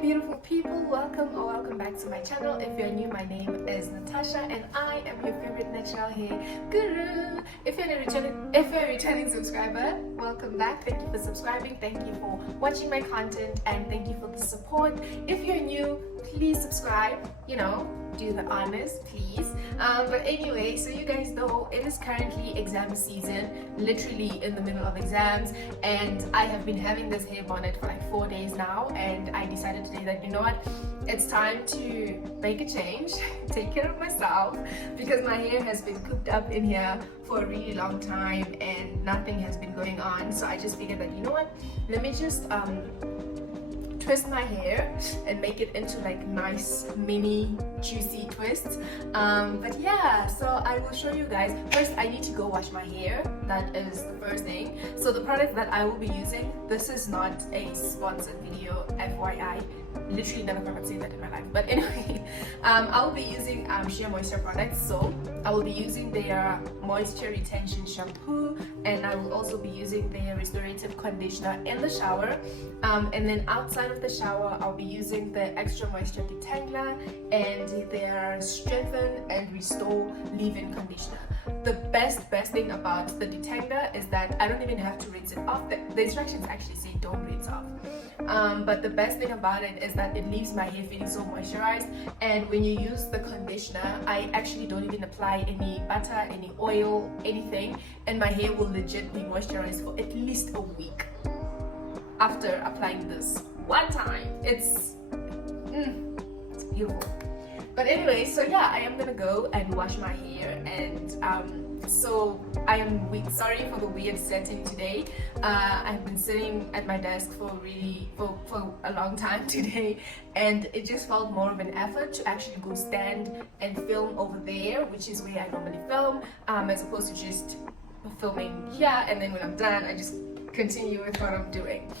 beautiful people, welcome back to my channel. If you're new, my name is Natasha and I am your favorite natural hair guru. If you're a returning subscriber, welcome back. Thank you for subscribing, thank you for watching my content, and thank you for the support. If you're new, please subscribe, do the honors, please. But anyway, so you guys know it is currently exam season, literally in the middle of exams, and I have been having this hair bonnet for like 4 days now, and I decided today that it's time to make a change, take care of myself, because my hair has been cooped up in here for a really long time and nothing has been going on. So I just figured that let me just twist my hair and make it into like nice mini juicy twists. But yeah, so I will show you guys. First I need to go wash my hair. That is the first thing. So the product that I will be using, this is not a sponsored video, FYI. Literally never ever seen that in my life, but anyway, I will be using Sheer Moisture products. So I will be using their moisture retention shampoo, and I will also be using their restorative conditioner in the shower, and then outside of the shower I'll be using the extra moisture detangler and their strengthen and restore leave-in conditioner. The best thing about the detangler is that I don't even have to rinse it off. The instructions actually say don't rinse off. But the best thing about it is that it leaves my hair feeling so moisturized, and when you use the conditioner, I actually don't even apply any butter, any oil, anything, and my hair will legit be moisturized for at least a week after applying this one time. It's beautiful. But anyway, so yeah, I am gonna go and wash my hair, and so I am sorry for the weird setting today. I've been sitting at my desk for a long time today, and it just felt more of an effort to actually go stand and film over there, which is where I normally film, as opposed to just filming here, and then when I'm done I just continue with what I'm doing.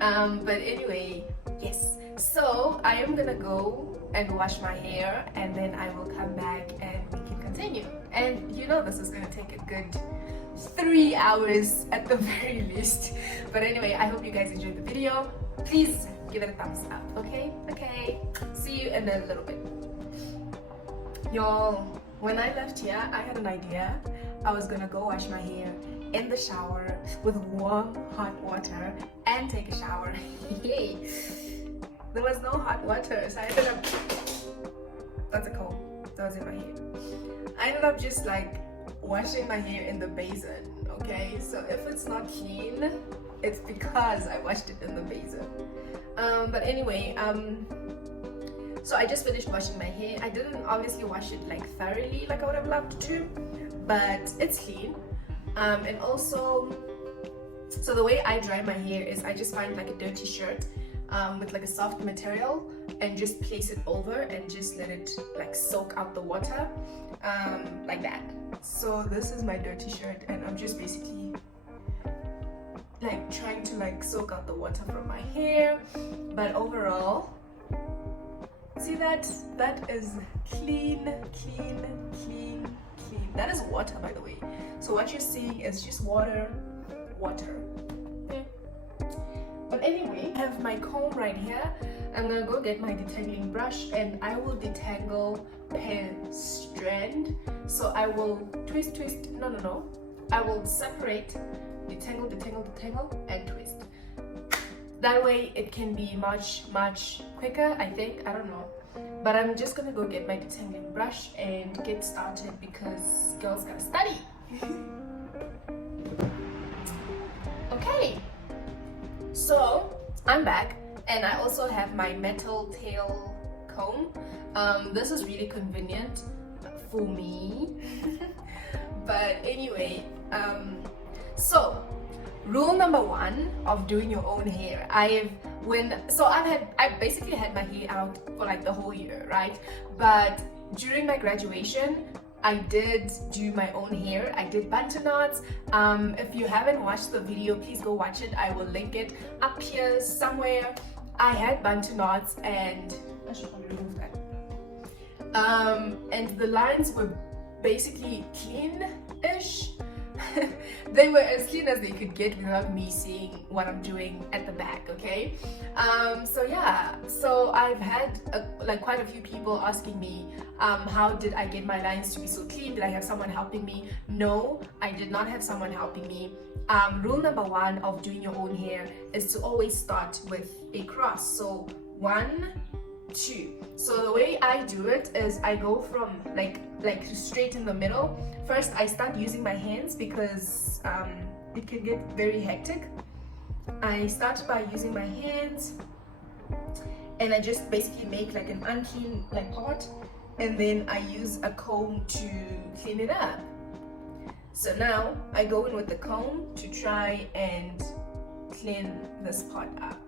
But anyway, yes, so I am gonna go and wash my hair, and then I will come back and we can continue. And this is gonna take a good 3 hours at the very least. But anyway, I hope you guys enjoyed the video. Please give it a thumbs up, okay? See you in a little bit. Y'all, when I left here, I had an idea. I was gonna go wash my hair in the shower with warm hot water and take a shower. Yay! There was no hot water, so I ended up, that's a cold, that was in my hair. I ended up just like washing my hair in the basin, okay? So if it's not clean, it's because I washed it in the basin. But anyway, so I just finished washing my hair. I didn't obviously wash it like thoroughly like I would have loved to, but it's clean. And also, so the way I dry my hair is I just find like a dirty shirt with like a soft material and just place it over and just let it like soak out the water, like that. So this is my dirty shirt, and I'm just basically like trying to like soak out the water from my hair. But overall, see that is clean. That is water, by the way. So what you're seeing is just water. But anyway, I have my comb right here. I'm gonna go get my detangling brush, and I will detangle per strand. So I will twist, no. I will separate, detangle, and twist. That way it can be much quicker, I think. I don't know. But I'm just gonna go get my detangling brush and get started, because girls gotta study. Okay. So I'm back, and I also have my metal tail comb. This is really convenient for me. But anyway, so rule number 1 of doing your own hair. I basically had my hair out for like the whole year, right? But during my graduation, I did do my own hair. I did bunter knots. If you haven't watched the video, please go watch it. I will link it up here somewhere. I had bunter knots, and I should probably remove that. And the lines were basically clean-ish, they were as clean as they could get without me seeing what I'm doing at the back. Okay, so yeah, so I've had like quite a few people asking me, how did I get my lines to be so clean? Did I have someone helping me? No, I did not have someone helping me. Rule number one of doing your own hair is to always start with a cross. So 1, 2. So the way I do it is I go from like straight in the middle. First I start using my hands because it can get very hectic. I start by using my hands and I just basically make like an unclean like part, and then I use a comb to clean it up. So now I go in with the comb to try and clean this part up.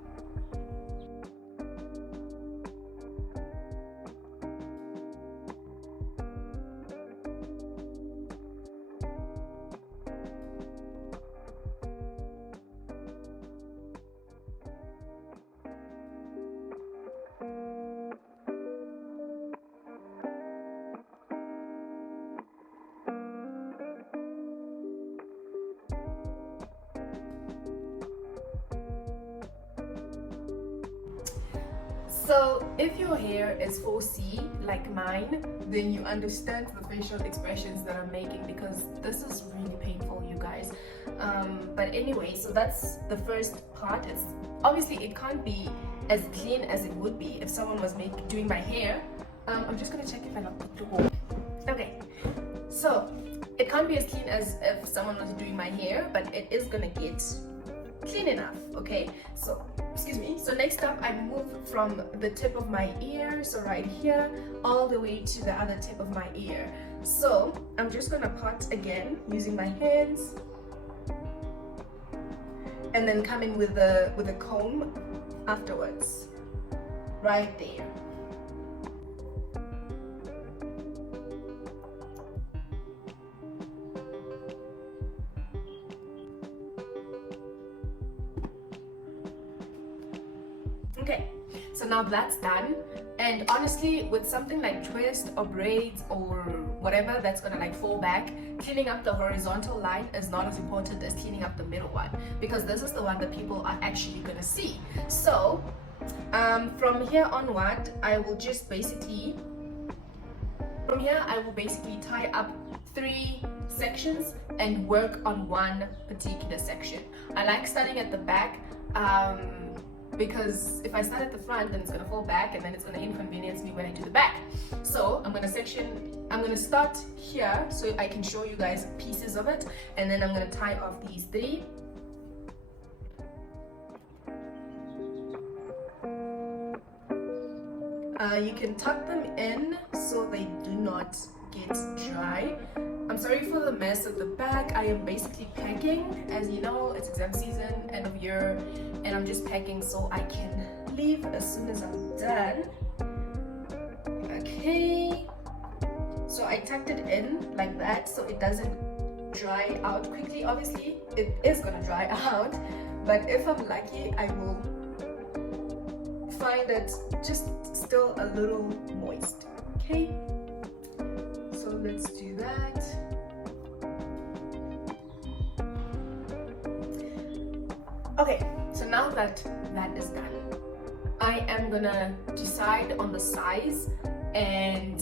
So if your hair is 4C like mine, then you understand the facial expressions that I'm making, because this is really painful, you guys. But anyway, so that's the first part. It's obviously it can't be as clean as it would be if someone was doing my hair. I'm just gonna check if I locked the wall. Okay, so it can't be as clean as if someone was doing my hair, but it is gonna get clean enough. Okay, so excuse me, so next up I move from the tip of my ear, so right here, all the way to the other tip of my ear. So I'm just gonna part again using my hands and then come in with a comb afterwards, right there. Okay, so now that's done, and honestly with something like twist or braids or whatever that's gonna like fall back, cleaning up the horizontal line is not as important as cleaning up the middle one, because this is the one that people are actually gonna see. So from here onward I will just basically tie up 3 sections and work on one particular section. I like starting at the back because if I start at the front, then it's gonna fall back and then it's gonna inconvenience me when I do the back. So I'm gonna start here so I can show you guys pieces of it, and then I'm gonna tie off these 3. You can tuck them in so they do not get dry. I'm sorry for the mess at the back. I am basically packing. As you know, it's exam season, end of year, and I'm just packing so I can leave as soon as I'm done. Okay, so I tucked it in like that so it doesn't dry out quickly. Obviously it is gonna dry out, but if I'm lucky I will find it just still a little moist. Okay, so let's do that. Okay, so now that that is done, I am gonna decide on the size and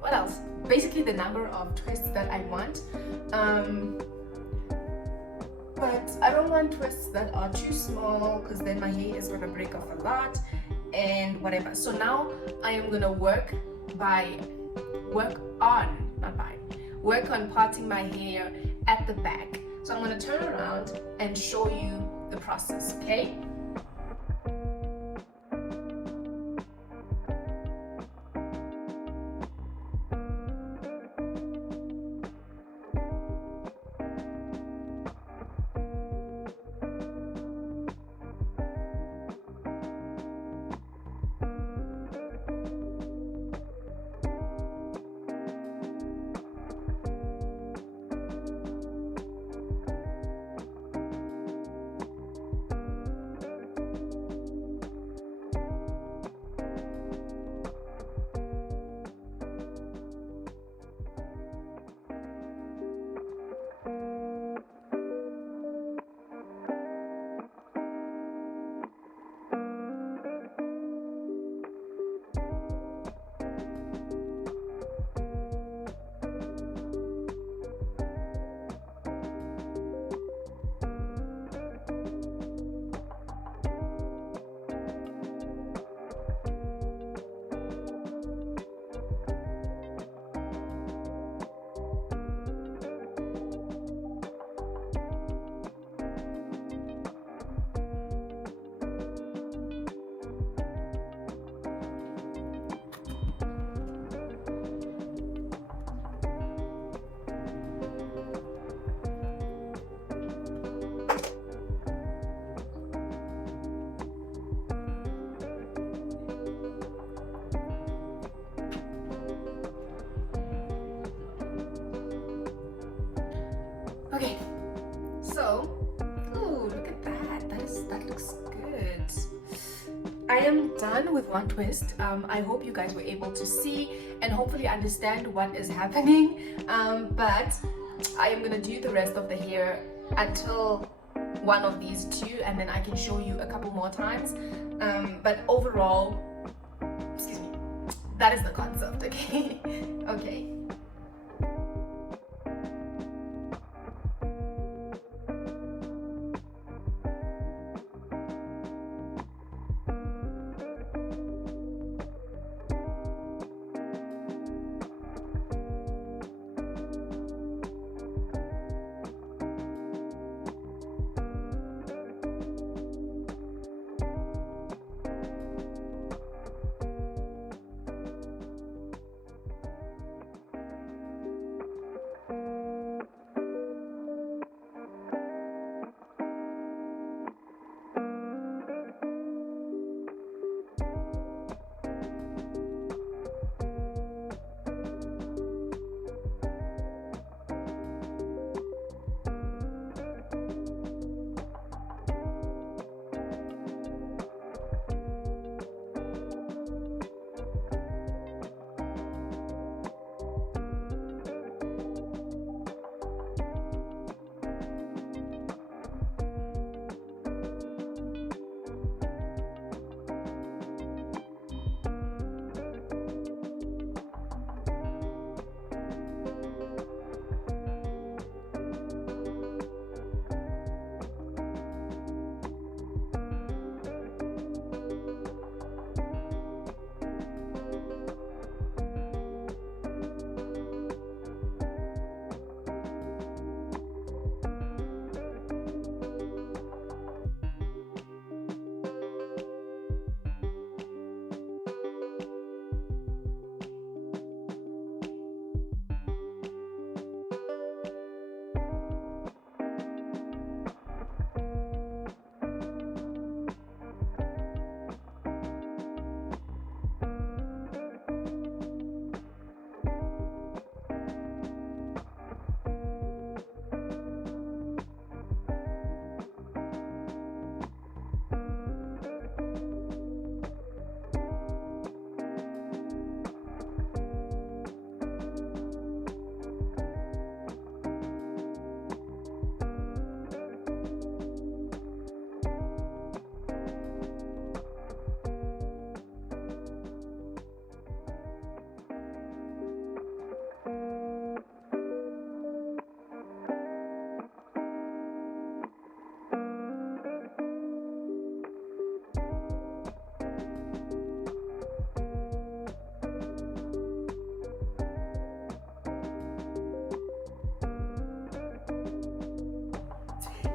what else? Basically the number of twists that I want. But I don't want twists that are too small, because then my hair is gonna break off a lot and whatever. So now I am gonna work on parting my hair at the back. So I'm gonna turn around and show you the process, okay? looks good. I am done with one twist. I hope you guys were able to see and hopefully understand what is happening. But I am gonna do the rest of the hair until one of these two, and then I can show you a couple more times. But overall, excuse me, that is the concept, okay? Okay.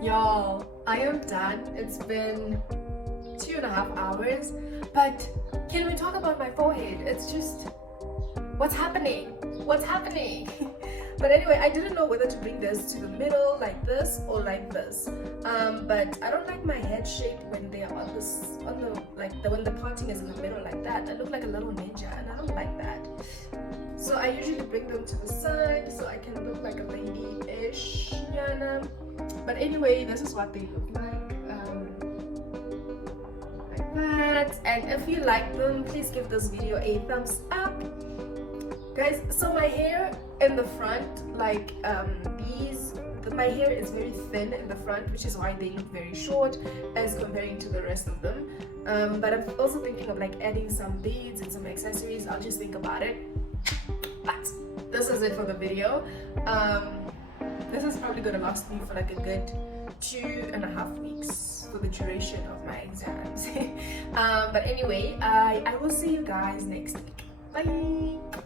Y'all, I am done. It's been 2.5 hours, but can we talk about my forehead? It's just, what's happening? What's happening? But anyway, I didn't know whether to bring this to the middle like this or like this. But I don't like my head shape when they are on this, when the parting is in the middle like that. I look like a little ninja, and I don't like that. So I usually bring them to the side so I can look like a lady-ish, Yana. But anyway, this is what they look like that. And if you like them, please give this video a thumbs up, guys. So my hair in the front, like my hair is very thin in the front, which is why they look very short as comparing to the rest of them. But I'm also thinking of like adding some beads and some accessories. I'll just think about it. But this is it for the video. This is probably gonna last me for like a good 2.5 weeks for the duration of my exams. But anyway, I will see you guys next week. Bye.